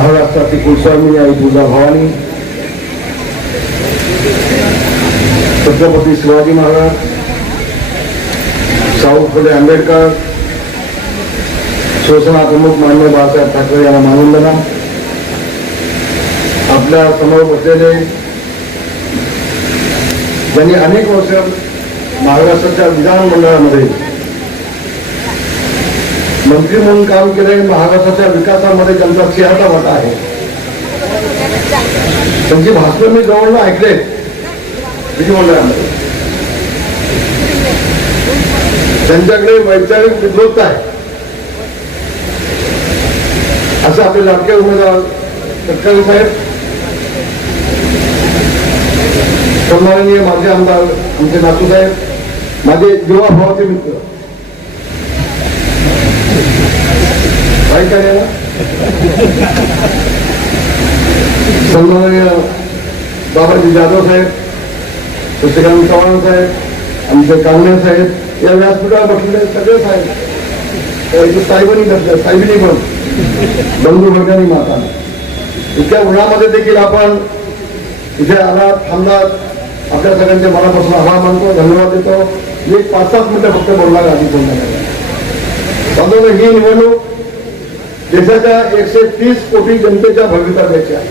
महाराष्ट्राची कुलस्वामी आई तुळजा भवानी छत्रपती शिवाजी महाराज शाहू फुले आंबेडकर शिवसेना प्रमुख मान्य बाळासाहेब ठाकरे यांना मानवंदना आपल्यासमोर बसलेले ज्यांनी अनेक वर्ष महाराष्ट्राच्या विधानमंडळामध्ये मंत्री म्हणून काम केले महाराष्ट्राच्या विकासामध्ये त्यांचा सिंहाचा वाटा आहे. त्यांची भाषण मी जवळ ऐकले विधिमंडळामध्ये. त्यांच्याकडे वैचारिक विद्वत्ता आहे. असं आपले लाडके उमेदवार तटकरे साहेब सन्माननीय माझे आमदार आमचे नातू साहेब माझे युवा भावाचे मित्र. काय काय सन्माननीय बाबाजी जाधव साहेब शशिकांत चव्हाण साहेब आमचे कांगणे साहेब या व्यासपीठावर बसलेले सगळे साहेब साहेबांनी बसले साहेबांनी पण बंधू भगानी माता इतक्या उन्हामध्ये देखील आपण इथे आलात थांबलात आपल्या सगळ्यांचे मनापासून आभार मानतो धन्यवाद देतो मी एक पाच सात मिनिटं फक्त बोलणार आधी बोलणार बांधव ही निवडणूक देशाच्या एकशे तीस कोटी जनतेच्या भवितव्याची आहे.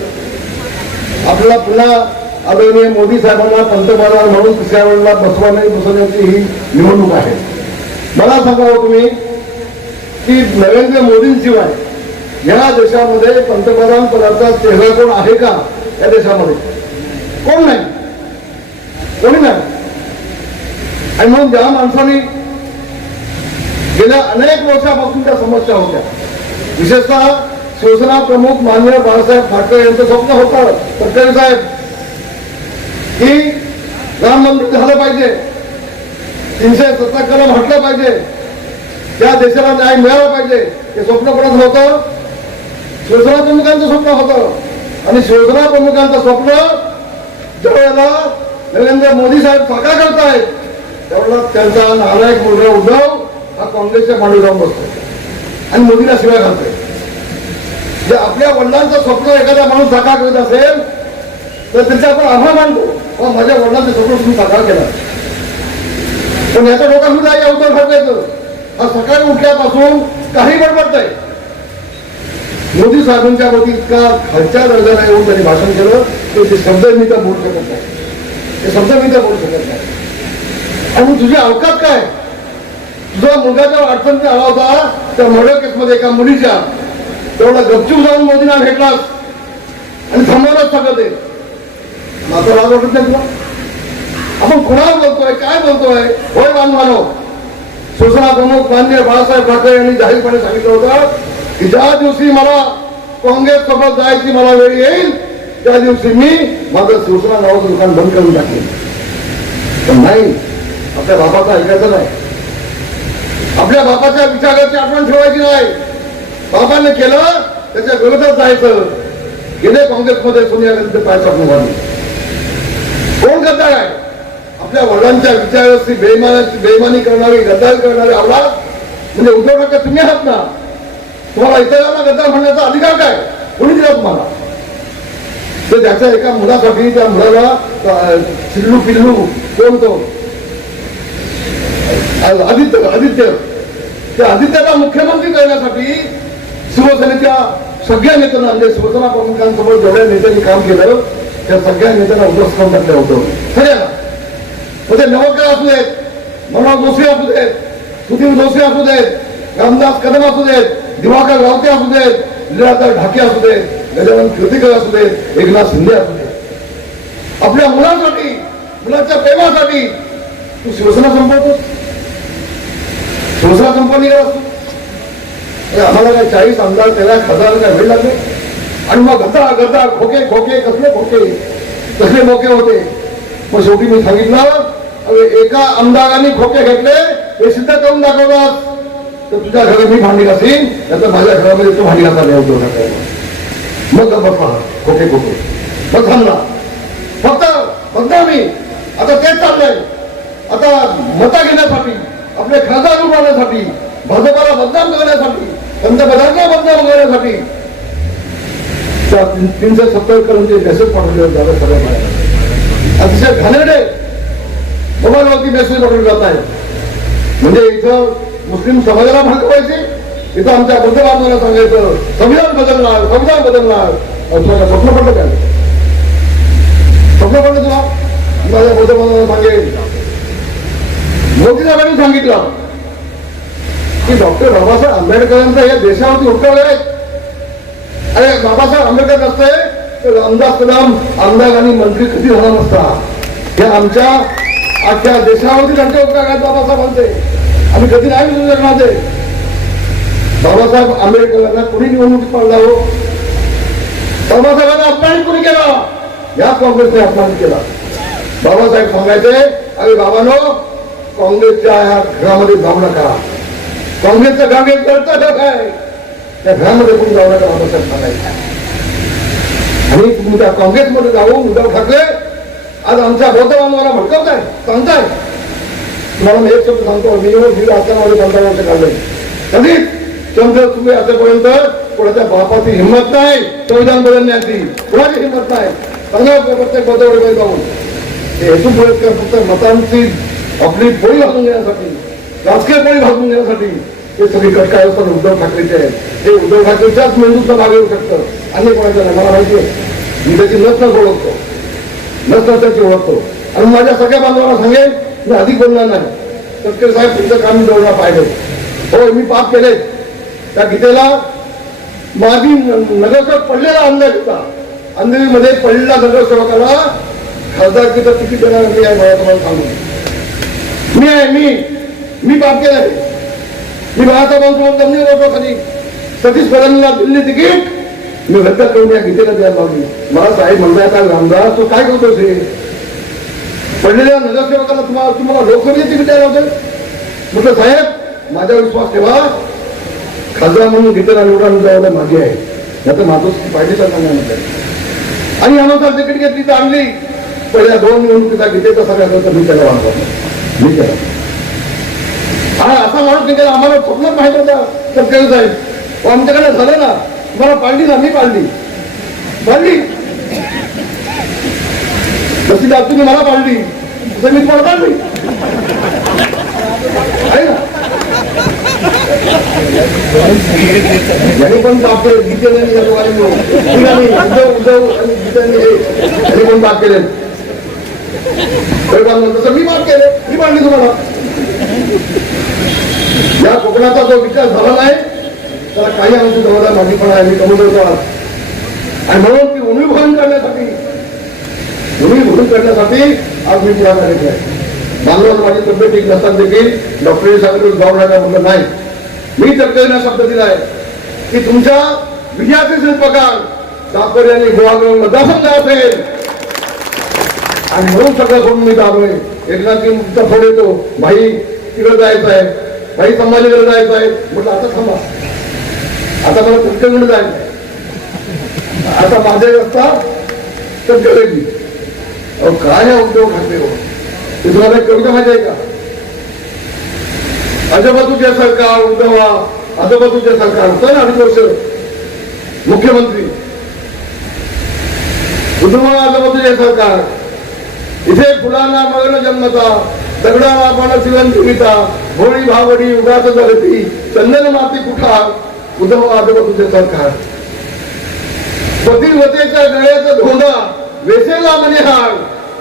आपल्याला पुन्हा आदरणीय मोदी साहेबांना पंतप्रधान म्हणून तिसऱ्या वेळेला बसवाने बसवण्याची ही निवडणूक आहे. मला सांगावं हो तुम्ही की नरेंद्र मोदींशिवाय या देशामध्ये पंतप्रधान पदाचा चेहरा कोण आहे का या देशामध्ये? कोण नाही? कोणी नाही? आणि म्हणून ज्या माणसांनी गेल्या अनेक वर्षापासून त्या समस्या होत्या विशेषतः शिवसेना प्रमुख मान्य बाळासाहेब ठाकरे यांचं स्वप्न होतं तटकरे साहेब की राम मंदिर झालं पाहिजे. तीनशे सत्ता कलम हटलं पाहिजे. त्या देशाला न्याय मिळाला पाहिजे हे स्वप्न कोणाचं होतं. शिवसेना प्रमुखांचं स्वप्न होतं. आणि शिवसेना प्रमुखांचं स्वप्न ज्यावेळेला नरेंद्र मोदी साहेब साकार करतायत त्यावेळेला त्यांचा नारायक मुलगा उद्धव हा काँग्रेसच्या मांडी जाऊन बसतो. आणि मोदीला शिवाय घालतोय. जे आपल्या वडिलांचं स्वप्न एखादा माणूस साकार करत असेल तर त्याचे आपण आभार मानतो. व माझ्या वडिलांचं स्वप्न तुम्ही साकार केला. पण याच्या लोकांना या उद्धव ठाकरेचं हा सकाळी उठल्यापासून काही बडबडत आहे मोदी साहेबांच्या वरती इतका खालच्या दर्जाला येऊन त्यांनी भाषण केलं तर ते शब्द मी तर बोलू शकत नाही. ते शब्द मी तर बोलू शकत नाही. आणि तुझी अवकात काय? तुझा मुलगा जेव्हा अडचणीत आला होता त्या मर्डर केसमध्ये एका मुलीच्या तेवढा गपचूप जाऊन मोदींना भेटलास. आणि थांबवलंच सगळं ते. माझं राग वाटत नाही तुला? आपण कुणाला बोलतोय? काय बोलतोय? होय बांधवानो शिवसेना प्रमुख मान्य बाळासाहेब ठाकरे यांनी जाहीरपणे सांगितलं होतं की ज्या दिवशी मला काँग्रेस सोबत जायची मला वेळ येईल त्या दिवशी मी माझं शिवसेना नावाचं दुकान बंद करून टाकेन. पण नाही आपल्या बापाचं ऐकायचं नाही. आपल्या बापाच्या विचाराची आठवण ठेवायची नाही. बाबांनी केलं त्याच्या विरोधात जायचं. गेले काँग्रेसमध्ये सोनिया गांधी पाय चापून घालून कोण गद्दार आहे? आपल्या वडिलांच्या विचाराची बेमानाची बेमानी करणारी गद्दार करणारे आवडा म्हणजे उद्धव ठाकरे तुम्ही आहात ना? तुम्हाला इतरांना गद्दार म्हणण्याचा अधिकार काय? कोणी दिला तुम्हाला? ते त्याच्या एका मुलासाठी त्या मुलाला चिल्लू पिल्लू कोण तो? आदित्य आदित्य. त्या आदित्याला मुख्यमंत्री करण्यासाठी शिवसेनेच्या सगळ्या नेत्यांना म्हणजे शिवसेना प्रमुखांसोबत जेवढ्या नेत्यांनी काम केलं त्या सगळ्या नेत्यांना उद्ध्वस्त करून टाकलं होतं. सगळ्यांना म्हणजे नवकर असू देत मनोहर जोशी असू देत सुधीर जोशी असू देत रामदास कदम असू देत दिवाकर रावते असू देत लीलाधर ढाके असू देत गजानन कीर्तीकर असू देत एकनाथ शिंदे असू देत. आपल्या मुलांसाठी मुलांच्या प्रेमासाठी तू शिवसेना संपवतोस? शिवसेना कंपनी असतो आम्हाला काय चाळीस आमदार त्याला खासदार काय वेळ लागले आणि मग गद्दा गद्दा खोके खोके कसले खोके? कसले मोके होते? मग शेवटी मी सांगितलं अरे एका आमदाराने खोके घेतले हे सिद्ध करून दाखवलं तर तुझ्या घरात मी भांडी घासीन त्याचं माझ्या घरामध्ये तू भांडी घासायला येऊ देऊ मग गप्प खोके खोके. मग थांबला फक्त फक्त मी. आता तेच चाललंय. आता मता घेण्यासाठी आपले खासदार उभारण्यासाठी. भाजपाला बदनाम करण्यासाठी पंतप्रधानांना बदनाम करण्यासाठी. तीनशे सत्तर कलमचे मेसेज पाठवले जातात सगळ्या बाहेर अतिशय घाणेरडे मोबाईलवरती मेसेज पाठवले जात आहेत. म्हणजे इथं मुस्लिम समाजाला भडकवायचे इथं आमच्या बुद्ध सांगायचं संविधान बदलणार संविधान बदलणार. अहो, स्वप्न पडलं काय स्वप्न पडलं तुला माझ्या बुद्ध सांगेल मोदी साहेबांनी सांगितलं. की डॉक्टर बाबासाहेब आंबेडकरांचा या देशावरती उपकार आहेत अरे बाबासाहेब आंबेडकर नसते तर रामदास कदम आमदार आणि मंत्री कधी झाला नसता हे आमच्या आजच्या देशावरती त्यांचे उपकार आहेत बाबासाहेबांचे आम्ही कधी नाही विसरू शकणार ते. बाबासाहेब आंबेडकरांना कुणी निवडणुकीत पडला हो? बाबासाहेबांना अपमान कुणी केला? या काँग्रेसने अपमान केला. बाबासाहेब सांगायचे अरे बाबानो काँग्रेसच्या ह्या घरामध्ये जाऊ नका. काँग्रेसचं काम एक गळतं काय? त्या घरामध्ये कोणी जाऊ नका बाबासाहेब सांगायचे आणि तुम्ही त्या काँग्रेसमध्ये जाऊन उद्धव ठाकरे आज आमच्या बौद्ध मला भडकवताय सांगताय. तुम्हाला मी एक शब्द सांगतो मी मी राजकारणामध्ये पंधरा वर्ष काढले कधीच चंद्र तुम्ही आतापर्यंत कोणाच्या बापाची हिंमत नाही संविधान बदलण्याची. कोणाची हिंमत नाही? सांगा प्रत्येक बदलवर जाऊन. हे हेतू पुरस्कार फक्त मतांची आपली पोळी घालून घेण्यासाठी राजकीय पोळी घालून घेण्यासाठी हे सगळी कटकाय असतात उद्धव ठाकरेचे आहेत. ते उद्धव ठाकरेच्याच मेंदूतलं भाग येऊ शकतं अन्य कोणाचं नाही. मला माहिती आहे. मी त्याची नसनच ओळखतो. नसनच त्याची ओळखतो. आणि माझ्या सगळ्या बांधवांना सांगेन मी अधिक बोलणार नाही. तटकरे साहेब तुमचं काम दौडा पाहिजे हो मी पाप केले. त्या गीतेला माझी नगरसेवक पडलेला अंदाज होता. अंधेरीमध्ये पडलेला नगरसेवकाला खासदारकीचं तिकीट देणार मी आहे मला तुम्हाला सांगू. मी आहे मी. मी पाप केलंय. मी बाळाचा बाळासाहेबांसोबत जमली होतो खाली. सतीश पदांना दिल्ली तिकीट. मी रद्द करून या गीतेला द्यायला लावली मला साहेब म्हणताय रामदास तो काय करतोस हे? पडलेल्या नगरसेवकाला तुम्हाला तुम्हाला लोकप्रिय तिकीट द्यायला होते? म्हटलं साहेब माझा विश्वास ठेवा. खासदार म्हणून गीतेला निवडून जायला मागे आहे. याचं मातोस पाहिजे तर आणि यानुसार तिकीट घेतली तर आणली. पहिल्या दोन निवडणुकीचा गीतेचा सगळ्या खर्च मी त्याला वाढवतो मी त्याला हा असा माणूस निघाला आम्हाला स्वप्नात माहीत होता तर सरकारी साहेब आमच्याकडे झालं ना मला पाळली ना मी पाळली. पाळली? जशी आज तुम्ही मला पाळली तसं मी तुम्हाला पाळली. आहे ना? पण पाप केले गीतेने उद्धव उद्धव आणि गीतेने हे पण पाप केले. तसं मी पाप केले मी पाळली तुम्हाला. या कोकणाचा जो विकास झाला नाही त्याला काही आमची जबाबदार माझीपणा आहे मी कमवतो आणि म्हणून ती उणीभवन करण्यासाठी उणीभवन करण्यासाठी आज मी पुढाकार आहे. मानवाला माझी तब्येत ठीक नसताना देखील डॉक्टरी सांगितलं जाऊ नका म्हटलं नाही. मी तक्करीने शब्द आहे की तुमच्या विजयाचे शिल्पकार साकोर यांनी गोवागड मतदारसंघ असेल आणि म्हणून सगळं सोडून मी जालोय एकनाथजींचा फोन येतो. भाई तिकडे जायचं आहे. भाई संभाजीकडे जायचं आहे. म्हटलं आता थांबा. आता मला तुमच्याकडे जायचं आहे. आता माझे रस्ता तर कळेल अहो काय उद्योग उद्धव हो? ते तुम्हाला एक कविता माहिती आहे का? आजूबाजूचे सरकार उद्धवा आजूबाजूचे सरकार होतं ना अडीच वर्ष. मुख्यमंत्री. उद्धवा आजूबाजूचे सरकार. इथे फुलांना मगन जन्मता. दगडाला पण जीवन जीविता होळी भावडी उगाच जगती. चंदन माती कुठा? वाधप तुझे सरकार. पतिवतेच्या गळ्याचा धोंडा वेसेला मनिहार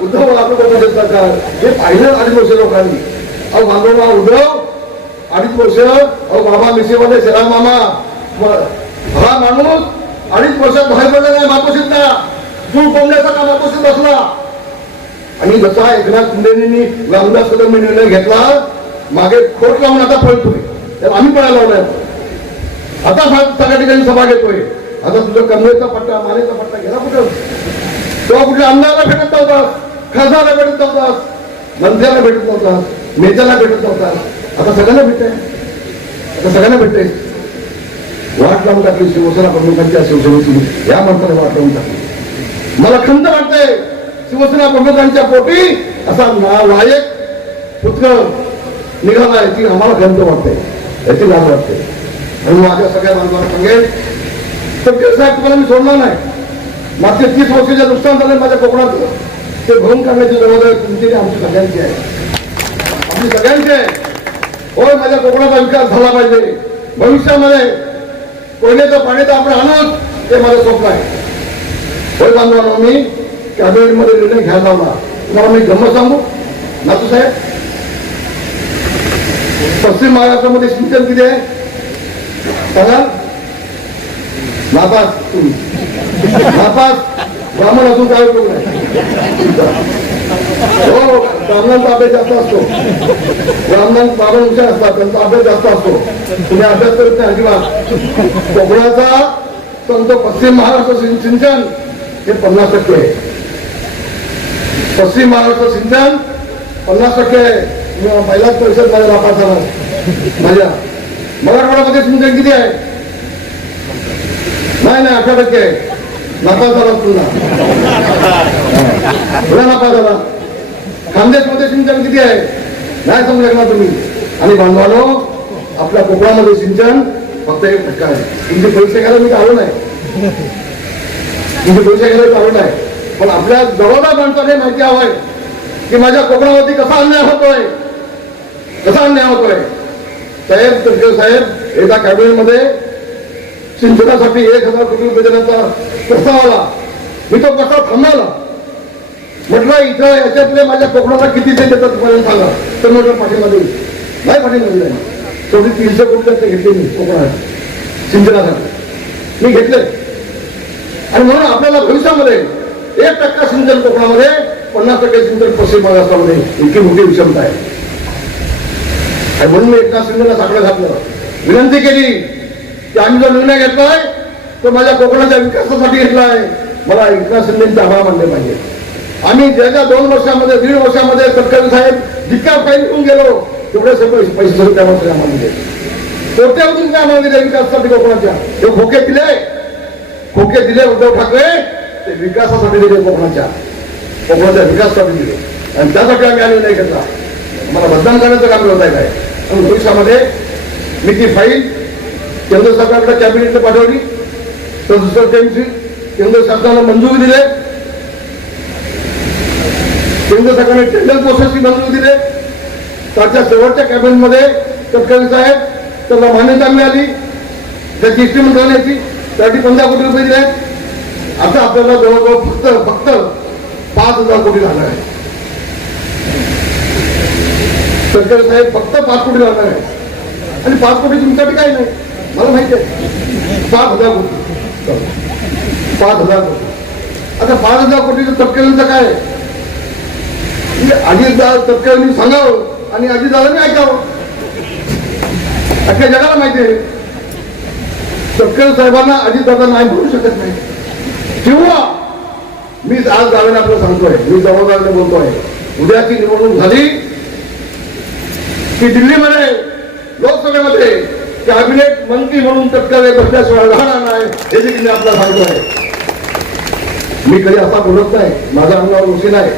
उद्धव आजूबाजूचे सरकार. हे पाहिलं अडीच वर्ष लोकांनी. अहो माधवबा उद्धव अडीच वर्ष. अहो बाबा मिसेमध्ये शरा मामा. हा माणूस अडीच वर्षात बाहेर पडला नाही मातोशीतला तू कोंबड्याचा मातोशीत बसला. आणि जसा एकनाथ शिंदेनी रामदास कदम निर्णय घेतला मागे खोट लावून आता पळतोय. तर आम्ही पळायला लावलाय. आता सगळ्या ठिकाणी सभा घेतोय. आता तुझा कमरेचा पट्टा मानेचा पट्टा गेला कुठं? तेव्हा कुठल्या आमदाराला भेटत नव्हतास खासदाराला भेटत नव्हतास मंत्र्याला भेटत नव्हतास नेत्याला भेटत नव्हतास आता सगळ्यांना भेटतंय. आता सगळ्यांना भेटते वाट लावून टाकली शिवसेना प्रमुखांच्या शिवसेनेची. या माणसाने वाट लावून टाकली. मला खंत वाटतंय. शिवसेना प्रमुखांच्या पोटी असा नालायक पुत्र निघाला याची आम्हाला खंत वाटते. याची लाज वाटते. आणि माझ्या सगळ्या बांधवांना सांगेल तर साहेब तुम्हाला मी सोडणार नाही. मागचे तीस वर्षाच्या नुकसान झालं माझ्या कोकणात ते भरून काढण्याची जबाबदारी तुमची आमची सगळ्यांची आहे. आमची सगळ्यांची आहे. होय माझ्या कोकणाचा विकास झाला पाहिजे. भविष्यामध्ये कोयनेचं पाणी तर आपण आणूच ते माझं स्वप्न आहे. होय बांधवांनो मी कॅबिनेटमध्ये निर्णय घ्यायला लावला. तुम्हाला मी गमत सांगू? नातू साहेब? पश्चिम महाराष्ट्रामध्ये सिंचन किती आहे? सांगा. नापास. तुम्ही नापास. ब्राह्मण असून काय उपयोग नाही. हो ब्राह्मणांचा अभ्यास जास्त असतो. ब्राह्मण ब्राह्मण हुशार असतात त्यांचा अभ्यास जास्त असतो. तुम्ही अभ्यास करत नाही अजिबात. कोकणाचा तो पश्चिम महाराष्ट्र सिंचन हे पन्नास टक्के आहे. पश्चिम महाराष्ट्र सिंचन पन्नास टक्के आहे पहिलाच परिषद माझ्या नापास झाला माझ्या. मराठवाड्यामध्ये सिंचन किती आहे? नाही नाही अठरा टक्के. आहे नापास झाला पुन्हा. पुन्हा नापास झाला. खानदेशमध्ये सिंचन किती आहे? नाही समजू शकणार तुम्ही. आणि बांधवानो आपल्या कोकणामध्ये सिंचन फक्त एक टक्का आहे. तुमची परीक्षा घ्यायला मी आलो नाही तुमची परीक्षा घ्यायला आलो नाही पण आपल्या जबाबदार माणसाने माहिती हवंय की माझ्या कोकणावरती कसा अन्याय होतोय? कसा अन्याय होतोय? साहेब तडकरे साहेब एका कॅबिनेटमध्ये सिंचनासाठी एक हजार कोटी रुपये देण्याचा प्रस्ताव आला. मी तो प्रस्ताव थांबवला. म्हटलं इथं याच्यातले माझ्या कोकणाला किती ते देतात तुम्हाला सांगा. तर म्हटलं पाठीमध्ये नाही पाठीमध्ये दिला शेवटी तीनशे कोटी ते घेतले मी कोकणात सिंचनासाठी मी घेतले. आणि म्हणून आपल्याला भविष्यामध्ये एक टक्का सिंचन कोकणामध्ये पन्नास टक्के सिंचन पश्चिम महाराष्ट्रामध्ये. इतकी मोठी विषमता आहे. आणि म्हणून मी एकनाथ शिंदेला साकडं घातलं. विनंती केली की आम्ही जो निर्णय घेतलाय तो माझ्या कोकणाच्या विकासासाठी घेतलाय. मला एकनाथ शिंदेचे आभार मानले पाहिजे. आम्ही ज्याच्या दोन वर्षामध्ये दीड वर्षामध्ये सरकारी साहेब जितका फाईल घेऊन गेलो तेवढे सगळे पैसे सगळे त्या वर्षी आम्हाला दिले. कोट्यावधींचे आम्हाला दिले विकासासाठी कोकणाच्या. हे खोके दिले. खोके दिले उद्धव ठाकरे. विकासासाठी दिले कोकणाच्या. कोकणाच्या विकासासाठी दिले. आणि त्यासाठी आम्ही आम्ही नाही घेतला. मला मतदान करण्याचं काम करत आहे काय? आणि भविष्यामध्ये मी ती फाईल केंद्र सरकारकडे कॅबिनेटने पाठवली. तर दुसरं त्यांची केंद्र सरकारला मंजुरी दिले. केंद्र सरकारने टेंडर प्रोसेसची मंजुरी दिले. त्याच्या शेवटच्या कॅबिनेटमध्ये तटकरे साहेब त्याला मान्यता मिळाली. त्याची इस्टिमेट करण्याची त्यासाठी पंधरा कोटी रुपये दिले आता आपल्याला जवळजवळ फक्त फक्त पाच हजार कोटी लागणार आहे. सरकार साहेब फक्त पाच कोटी लागणार आहे. आणि पाच कोटी तुमच्यासाठी काही नाही. मला माहिती आहे. पाच हजार कोटी. पाच हजार कोटी. आता पाच हजार कोटीचं तटकऱ्यांचं काय म्हणजे अजित तटकऱ्यांनी सांगावं आणि अजित दादांनी ऐकावं. अख्ख्या जगाला माहिती आहे. तपकेल साहेबांना अजितदादा नाही बोलू शकत नाही. किंवा मी आज दादाने आपलं सांगतोय मी जबाबदारीने बोलतोय. उद्याची निवडणूक झाली की दिल्लीमध्ये लोकसभेमध्ये कॅबिनेट मंत्री म्हणून तत्काळ बसल्याशिवाय राहणार नाही हे देखील मी आपल्याला सांगतोय. मी कधी असा बोलत नाही माझा अंगावर उशी नाही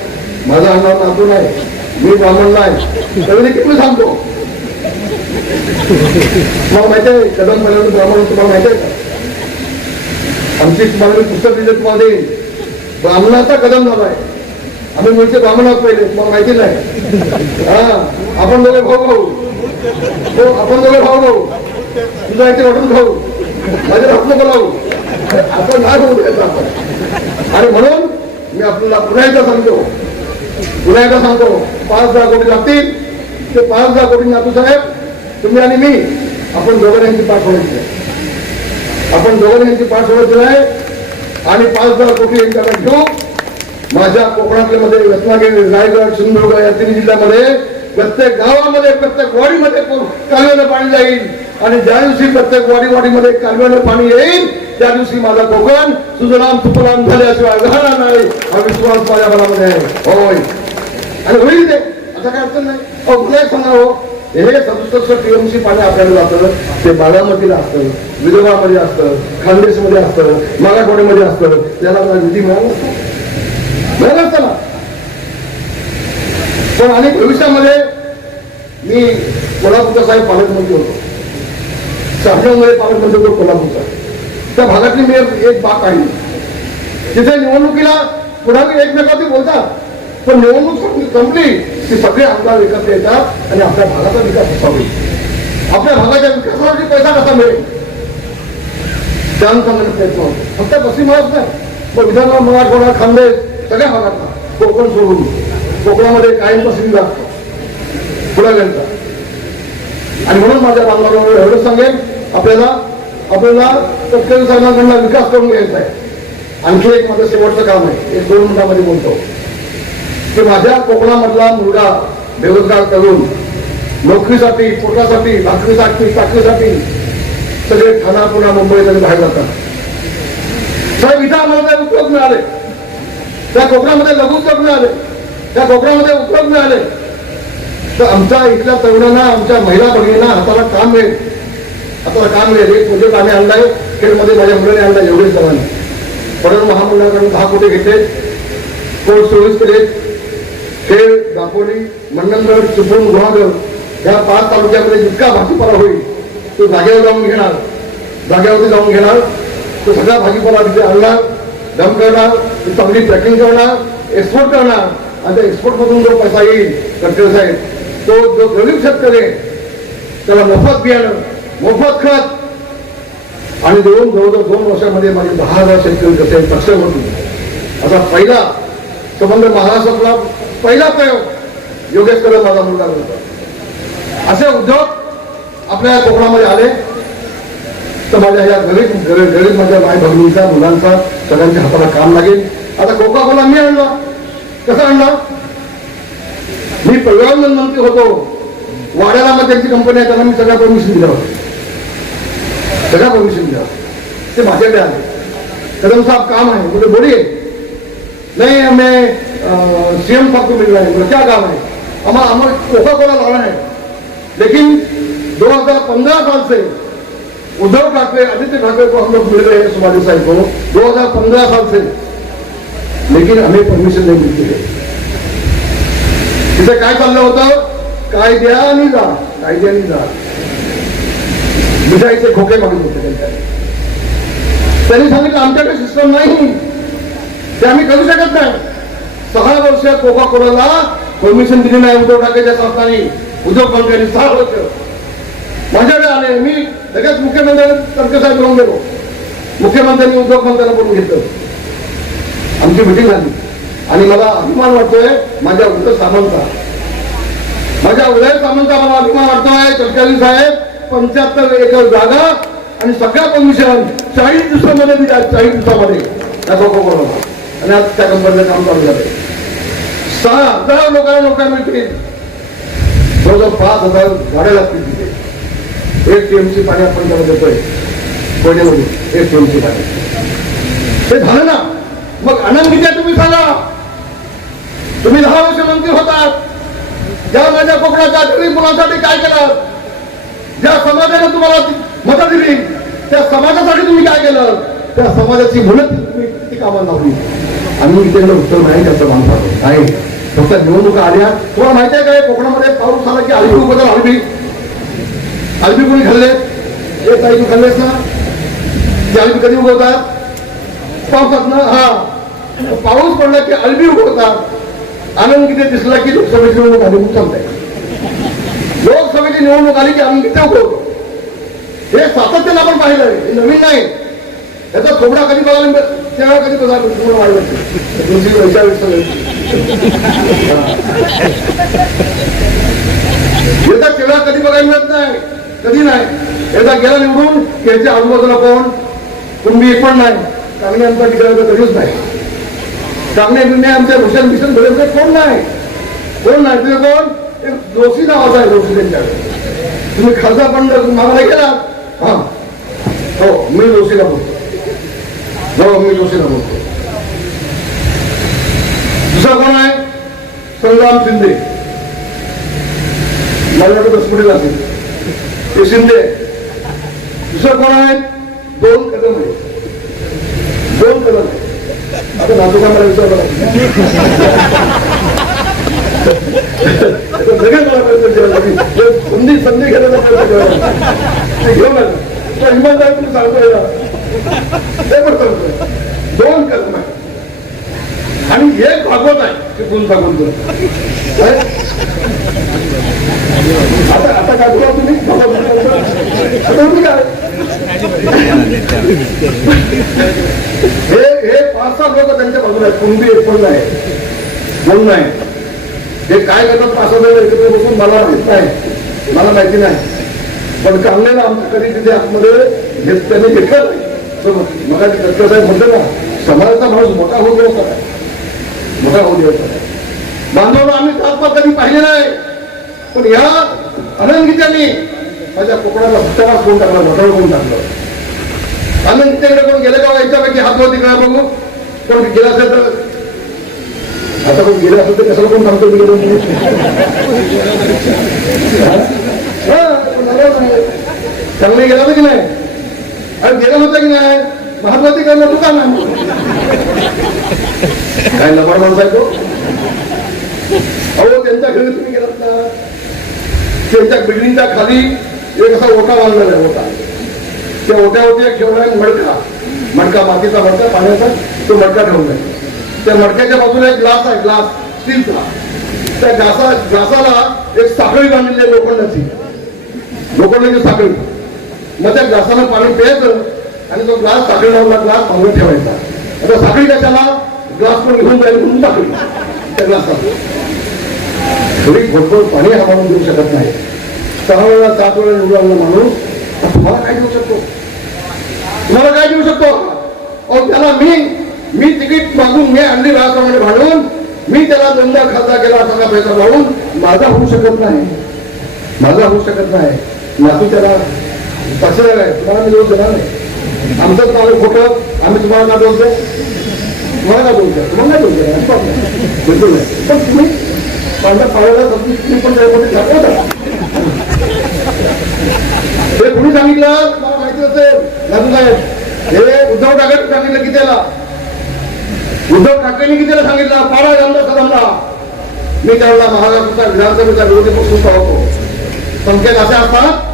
माझा अंगावर नातू नाही मी ब्राह्मण नाही तरी देखील मी सांगतो. तुम्हाला माहिती आहे कदम पहिल्यांदा ब्राह्मण तुम्हाला माहिती आहे का? आमची तुम्हाला मी पुस्तक दिलं तुम्हाला देईन ब्राह्मणाचा कदम झालाय आम्ही म्हणजे ब्राह्मण आहोत पहिले तुम्हाला माहिती नाही. हा आपण दोघे भाऊ भाऊ. हो आपण दोघे भाऊ भाऊ. तुझा याचे वाटून खाऊ. माझे रत्न बोलावू. आपण नाही होऊ द्यायचं आपण. आणि म्हणून मी आपल्याला पुन्हा एकदा सांगतो. पुन्हा एकदा सांगतो. पाच दहा कोटी लागतील. ते पाच दहा कोटी नातू साहेब तुम्ही आणि मी आपण दोघांची पाठ सोडायची आहे आपण दोघांची पाठ सोडायची आहे आणि पाच हजार कोटी यांच्याकडे घेऊ माझ्या कोकणातल्या मध्ये रत्नागिरी रायगड सिंधुदुर्ग या तिन्ही जिल्ह्यामध्ये प्रत्येक गावामध्ये प्रत्येक वाडीमध्ये कालव्यानं पाणी जाईल? आणि ज्या दिवशी प्रत्येक वाडी वाडीमध्ये कालव्यानं पाणी येईल त्या दिवशी माझा कोकण सुजलाम सुपलाम झाल्याशिवाय राहणार नाही. हा विश्वास माझ्या मनामध्ये आहे. होय. आणि होईल ते. आता काय अडचण नाही. अहो मला सांगा हो. हे सदुसष्ट टीएमसी पाणी आपल्याला जातं ते बागामतीला असतं विदर्भामध्ये असतं खानदेशमध्ये असतं मराठवाड्यामध्ये असतं त्याला निधी मिळाला नसतो. मिळाला असतं पण आणि भविष्यामध्ये मी कोल्हापूरचा साहेब पालकमंत्री होतो. शासनामध्ये पालकमंत्री होतो कोल्हापूरचा. त्या भागातली मी एक- बाग काढली तिथे निवडणुकीला पुढारी एकमेकांशी बोलतात. पण निवडणूक संपली- ते सगळे आमदार एकत्र येतात आणि आपल्या भागाचा विकास कसा होईल? आपल्या भागाच्या विकासासाठी पैसा कसा मिळेल? त्यानुसार प्रयत्न होतो. फक्त पश्चिम महाराष्ट्र नाही मग विदर्भ मराठवाडा खानदेश सगळ्या भागातला कोकण सोडून कोकणामध्ये कायम पसंती असतो पुढाऱ्यांचा. आणि म्हणून माझ्या बांधवांना एवढं सांगेन आपल्याला आपल्याला तत्कालीन साहेबांकडनं विकास करून घ्यायचा आहे. आणखी एक माझं शेवटचं काम आहे एक दोन मिनिटांमध्ये बोलतो. की माझ्या कोकणामधला मुलगा बेरोजगार करून नोकरीसाठी पोटासाठी भाकरीसाठी चाकरीसाठी सगळे ठाणा पुणा मुंबईत आणि बाहेर जातात. साहेब इथं आम्हाला उपयोग मिळाले. त्या कोकणामध्ये लघु उद्योग मिळाले. त्या कोकणामध्ये उपयोग मिळाले. तर आमच्या इथल्या तरुणांना आमच्या महिला भगिनींना हाताला काम मिळेल. हाताला काम मिळेल. एक प्रोजेक्ट आम्ही आणलाय. खेळमध्ये माझ्या मुलाने आणलाय. एवढे सर्वांनी परत महामंडळाकडून दहा कोटी घेतले कोर्ट सर्व्हिस केले खेळ दापोली मंडणगड चिपळूण गुहागर या पाच तालुक्यामध्ये जितका भाजीपाला होईल तो जागेवर जाऊन घेणार. जागेवरती जाऊन घेणार. तो सगळा भाजीपाला तिथे आणणार दम करणार ती चांगली पॅकिंग करणार एक्सपोर्ट करणार. आणि त्या एक्सपोर्ट मधून जो पैसा येईल गडकरी साहेब तो जो गरीब शेतकरी त्याला मोफत बियाणं मोफत खत. आणि दोन जवळजवळ दोन वर्षामध्ये माझे दहा हजार शेतकरी कसे सक्षम होतील. असा पहिला संबंध महाराष्ट्रातला पहिला प्रयोग योगेश कदम माझा मुलगा होता असे उद्योग आपल्या कोकणामध्ये आले. तर माझ्या या गरीब गरीब गरीब माझ्या माय भगिनीचा मुलांचा सगळ्यांच्या हाताला काम लागेल. आता कोका कोला मी आणला. कसा आणला? मी पर्यावरण मंत्री होतो वाड्याला मग त्यांची कंपनी आहे त्यांना मी सगळ्या परमिशन दिलं होतं सगळ्या परमिशन दिलं ते माझ्याकडे आले. कदम साहब काम आहे. बोले बोलिए नाही आम्ही सीएम साहब को मिल रहा है बोले क्या काम है? हमारा हमें कोका कोला लाना है। लेकिन 2015 साल से उद्धव ठाकरे, आदित्य ठाकरे को हम लोग मिल रहे हैं सुभाष साहब को 2015 साल से। लेकिन हमें परमिशन नहीं मिलती है। तिथे काय चाललं होतं? कायद्याने जा कायद्याने जा मिठाईचे खोके मागत होते त्यांच्याकडे त्यांनी सांगितलं, आमच्याकडे सिस्टम नाही. ते आम्ही करू शकत नाही. सहा वर्ष कोका कोलाला परमिशन दिली नाही उद्धव ठाकरेच्या संस्थांनी. उद्धव यांनी सहा वर्ष. माझ्याकडे आले मी लगेच मुख्यमंत्री तर्कसाहेब घेऊन गेलो. मुख्यमंत्र्यांनी उद्धव मंत्र्यांना बोलून घेतलं. आमची मिटिंग झाली. आणि मला अभिमान वाटतोय माझ्या उदय सामंतचा माझ्या उदय सामंतचा मला अभिमान वाटतोय तत्कालीन साहेब पंच्याहत्तर एकर जागा आणि सगळ्या परमिशन चाळीस दिवसामध्ये दिल्या चाळीस दिवसामध्ये. त्या कोका आणि आज त्या कंपनीचं काम चालू झालंय. सहा हजार लोकांना नोकऱ्या मिळतील. जवळजवळ पाच हजार गाड्या लागतील तिथे. एक टीएमसी पाणी आपण त्याला देतोय. कोयनेमधून एक टीएमसी पाणी. ते झालं ना. मग आनंद किती तुम्ही सांगा तुम्ही दहा वर्ष मंत्री होतात. ज्या माझ्या कोकणाच्या गरीब मुलांसाठी काय केलं? ज्या समाजाने तुम्हाला मदत दिली. त्या समाजासाठी तुम्ही काय केलं? त्या समाजाची मुलं तुम्ही किती कामाला लावली. आम्ही इथे उत्तर नाही त्याचं मानतात नाही. फक्त निवडणुका आल्या. तुम्हाला माहिती आहे काय कोकणामध्ये पाऊस आला की अल्बी बद्दल अल्बी अल्बी कोणी खाल्ले? एक ताई खाल्लेस ना? ते अल्बी कधी उगवतात? पावसात ना हा. पाऊस पडला की अल्बी उगवतात. आनंद किती दिसला की लोकसभेची निवडणूक आली म्हणून चालतंय लोकसभेची निवडणूक आली की आम्ही किती उगवतो. हे सातत्यानं आपण पाहिलंय हे नवीन नाही. याचा थोडा कधी बघायला तेव्हा कधी तुझा पूर्ण वाढलं तुमची वैचारिक सगळं याचा तेवढा कधी बघायला मिळत नाही. कधी नाही. एकदा गेला निवडून की याच्या आजूबाजूला कोण कुणबी एक पण नाही. चांगले आमचा विचार कधीच नाही. चांगले बिंगणे आमच्या भूषण भूषण भरे कोण नाही? कोण नाही? तुझे कोण? एक दोषी नावाचा आहे दोषी त्यांच्याकडे तुम्ही खासदार पण मागायला गेला हा. हो मी जोशीला बोलतो. हो मी जोशीला बोलतो दुसरा कोण आहे? संग्राम शिंदे. मला वाटतं दसपुडीला असेल ते शिंदे. दुसरं कोण आहे? दोन कदम आहे. दोन कदम आहे. आता नातूका मला विचार लगेच मला प्रश्न विचारला संधी संधी घेण्याचा प्रयत्न केला ते घेऊन आला. इमानदार तुम्ही सांगतोय दोन कलम आहे. एक भागवत आहे ते कोण भागवत आता आता काय बोला तुम्ही तुम्ही काय? हे हे पाच सात लोक त्यांच्या बाजूला आहेत. कुणबी एक पण नाही. म्हणून नाही. हे काय करतात पाच सहा एकत्र बसून मला माहीत नाही. मला माहिती नाही. पण कामलेला आमचं कधी तिथे आतमध्ये घेत त्यांनी घेतलं नाही. तर मग डॉक्टर साहेब म्हणतो ना समाजाचा माणूस मोठा होऊ देऊ का मोठा होऊ देऊ का बांधवाला आम्ही तात्मा कधी पाहिले नाही. पण या अनंगित्यांनी माझ्या कोकणाला भट्टाला कोण टाकला भटाला कोण टाकलं. अनंगित्याकडे कोण गेलं का याच्यापैकी हात वरती करा बघू. कोण गेला असेल तर आता कोण गेलं असेल तर कशाला कोण सांगतो मी? गेलो चांगले हा, चांगलं गेला की नाही? अरे गेला होता की नाही? महात्माती करणं नाही काय लबाड माणसा आहे तो? अहो त्यांच्या घरी तुम्ही गेलात ना. त्यांच्या बिल्डिंगच्या खाली एक असा ओटा बांधलेला आहे ओटा. त्या ओट्यावरती एक ठेवला आहे मडका. मडका मातीचा मडका पाण्याचा. तो मडका ठेवलाय त्या मडक्याच्या बाजूला एक ग्लास आहे ग्लास स्टीलचा. त्या ग्लासा ग्लासाला एक साखळी बांधलेली आहे लोखंडाची. लोखंडाची साखळी. मग त्या ग्लासाला पाणी प्यायचं आणि तो ग्लास साखळी लावला ग्लास बांधून ठेवायचा. आता साखळी कशाला ग्लास पण घेऊन जाईल म्हणून साखळी त्या ग्लासाला थोडी घोटभर पाणी हा माणूस देऊ शकत नाही. सहा वेळा सात वेळा निवडून माणूस तुम्हाला काय देऊ शकतो? तुम्हाला काय देऊ शकतो? अहो त्याला मी मी तिकीट मागून मी अंडी राजप्रमाणे भांडून मी त्याला दोनदा खासदार केला सगळा पैसा भाडून माझा होऊ शकत नाही. माझा होऊ शकत नाही. नातू त्याला तसं आहे तुम्हाला मी दोष देणार नाही. आमचंच नाव खोटं. आम्ही तुम्हाला ना दोष द्या. तुम्हाला का दोष द्या. तुम्हाला दोष द्या. बिलकुल नाही. पण तुम्ही माझ्या पायाला समजून तुम्ही पण त्यामध्ये दाखवता? हे कुणी सांगितलं? तुम्हाला माहिती असेल. लागू साहेब हे उद्धव ठाकरे सांगितलं की त्याला. उद्धव ठाकरेंनी की त्याला सांगितलं? पाडा जमला कदमला मी त्यावेळेला महाराष्ट्राचा विधानसभेचा विरोधी पक्ष होतो. संकेत असे असतात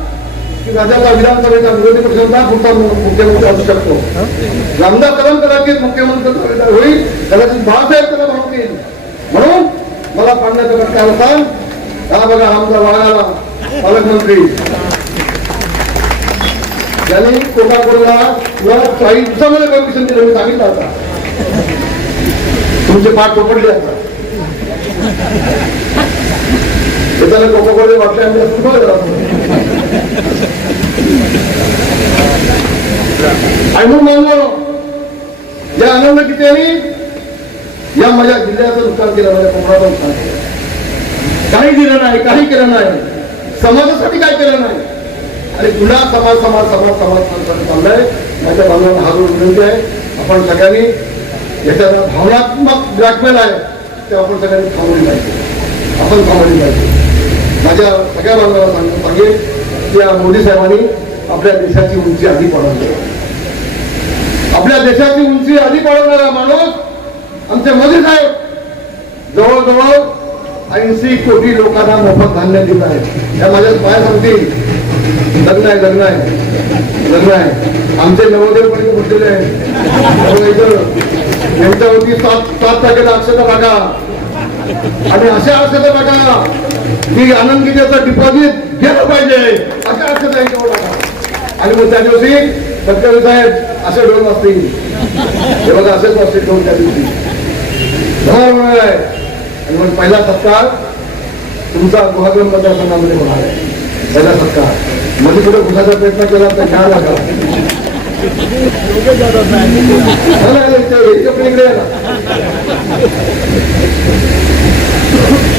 की राज्याचा करायचा विरोधी पक्षाचा पुढचा मुख्यमंत्री असू शकतो. रामदास कदम कदाचित मुख्यमंत्री होईल. कदाचित बाळासाहेब त्याला म्हणतील म्हणून मला पाडण्याचा प्रश्न होता हा बघा आमचा वाघाला पालकमंत्री. त्यांनी कोका मला काही दिवसामध्ये कमिशन दिलं मी सांगितलं आता. तुमचे पाठ पकडले आता. ते त्याला वाटले आम्ही असं बघत राहतो. या आनंद किती या माझ्या जिल्ह्याचं नुकसान केलं माझ्या कोकणाचं नुकसान केलं. काही दिलं नाही काही केलं नाही. समाजासाठी काय केलं नाही. आणि पुन्हा समाज समाज समाज समाज चाललाय. माझ्या बांधवांना हा रोज विनंती आहे. आपण सगळ्यांनी याच्यात भावनात्मक ब्लॅकमेल आहे ते आपण सगळ्यांनी थांबवली पाहिजे. आपण थांबवली पाहिजे. माझ्या सगळ्या बांधवांना सांग सांगेल की या मोदी साहेबांनी आपल्या देशाची उंची आधी पडवली आपल्या देशाची उंची आधी पडवणारा माणूस आमचे मोदी साहेब जवळजवळ ऐंशी कोटी लोकांना मोफत धान्य दिलं आहे त्या माझ्या पाय सांगतील लग्न आहे लग्न आहे. लग्न आहे. आमचे नवोदय पण म्हटलेले आहे त्यामुळे इथं सात सात तारखेला अक्षता टाका आणि अशा अक्षता टाका की आनंदीचं डिपॉझिट गेलं पाहिजे. अशा अक्षता आहे आणि मग त्या दिवशी सत्कारी साहेब असे डोन असतील हे बघा असेच असतील डोन त्या दिवशी. आणि मग पहिला सत्कार तुमचा गुहागम मतदारसंघामध्ये होणार आहे. पहिला सत्कार. मध्ये कुठे घुसायचा प्रयत्न केला तर घ्या लागला.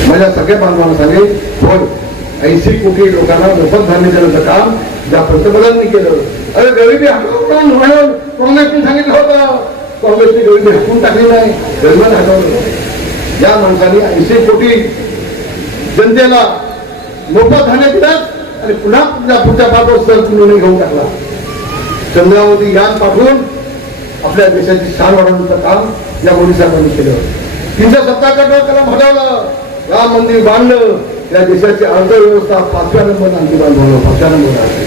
माझ्या सगळ्या बांधवांना सांगेल होय ऐंशी कोटी लोकांना मोफत धान्य देण्याचं काम ज्या पंतप्रधानांनी केलं अरे गरिबी हटवून म्हणून काँग्रेसने सांगितलं होतं. काँग्रेसने गरिबी हटवून टाकली नाही. गरिबांना हटवलं या माणसाने ऐंशी कोटी जनतेला मोफत धान्य दिलं आणि पुन्हा पुढच्या पाच वर्षात निर्णय घेऊन टाकला. चंद्रावती यान पाठवून आपल्या देशाची शान वाढवण्याचं काम या मोदी साहेबांनी केलं तीनशे सत्ताकडनं त्याला म्हणावलं राम मंदिर बांधलं. या देशाची अर्थव्यवस्था पाचव्या नंबर आणखी बांधवलं पाचव्या नंबर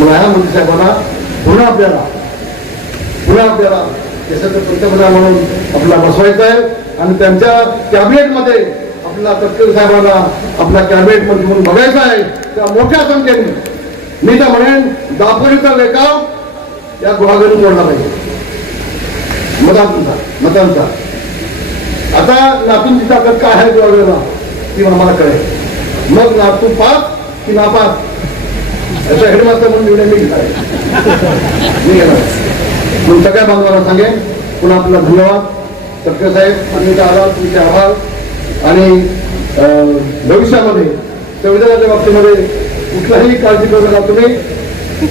मग ह्या मोदी साहेबांना पुन्हा आपल्याला पुन्हा आपल्याला. देशाचं पंतप्रधान म्हणून आपल्याला बसवायचं आहे. आणि त्यांच्या कॅबिनेटमध्ये आपला तटकरे साहेबांना आपल्या कॅबिनेट मंत्री म्हणून बघायचं आहे. त्या मोठ्या संख्येने. मी तर म्हणेन दापोरीचा लेखाव या गुहागरी जोडला पाहिजे. मतांचा मतांचा आता नातूंची ताकद काय आहे गुहागरीला ती आम्हाला कळेल. मग नातू पाच की नापास? याचा हेडमास्टर म्हणून निर्णय मी घेणार मग मी घेणार म्हणून सगळ्या बांधवांना सांगेन पुन्हा आपला धन्यवाद. तटकरे साहेब तुम्ही आभार तुमचे आभार. आणि भविष्यामध्ये संविधानाच्या बाबतीमध्ये कुठलाही काळजी करू नका तुम्ही.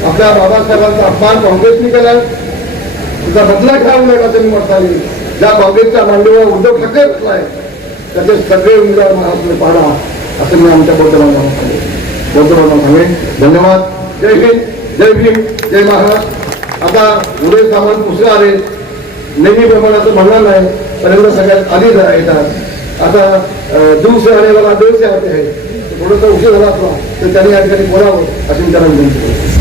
आपल्या बाबासाहेबांचा अपमान काँग्रेसने केला. तुझा बदला घ्यावा लागला त्यांनी म्हणता येईल ज्या काँग्रेसच्या मांडीवर उद्धव ठाकरे बसलाय त्याचे सगळे उमेदवार महाराष्ट्र पाडा असं मी आमच्या बौद्धरावांना पंतप्रधान बौद्धरावांना सांगेन धन्यवाद. जय हिंद जय भीम जय महाराज. आता उदय सामंत दुसरे आले. नेहमीप्रमाणे असं म्हणणार नाही पण एवढं सगळ्यात आधी येतात. आता दिवसे आले मला दिवसे वाला देव आते हैं थोडंसं उशीर झाला असला तर त्यांनी या ठिकाणी बोलावं अशी विचारांनी विनंती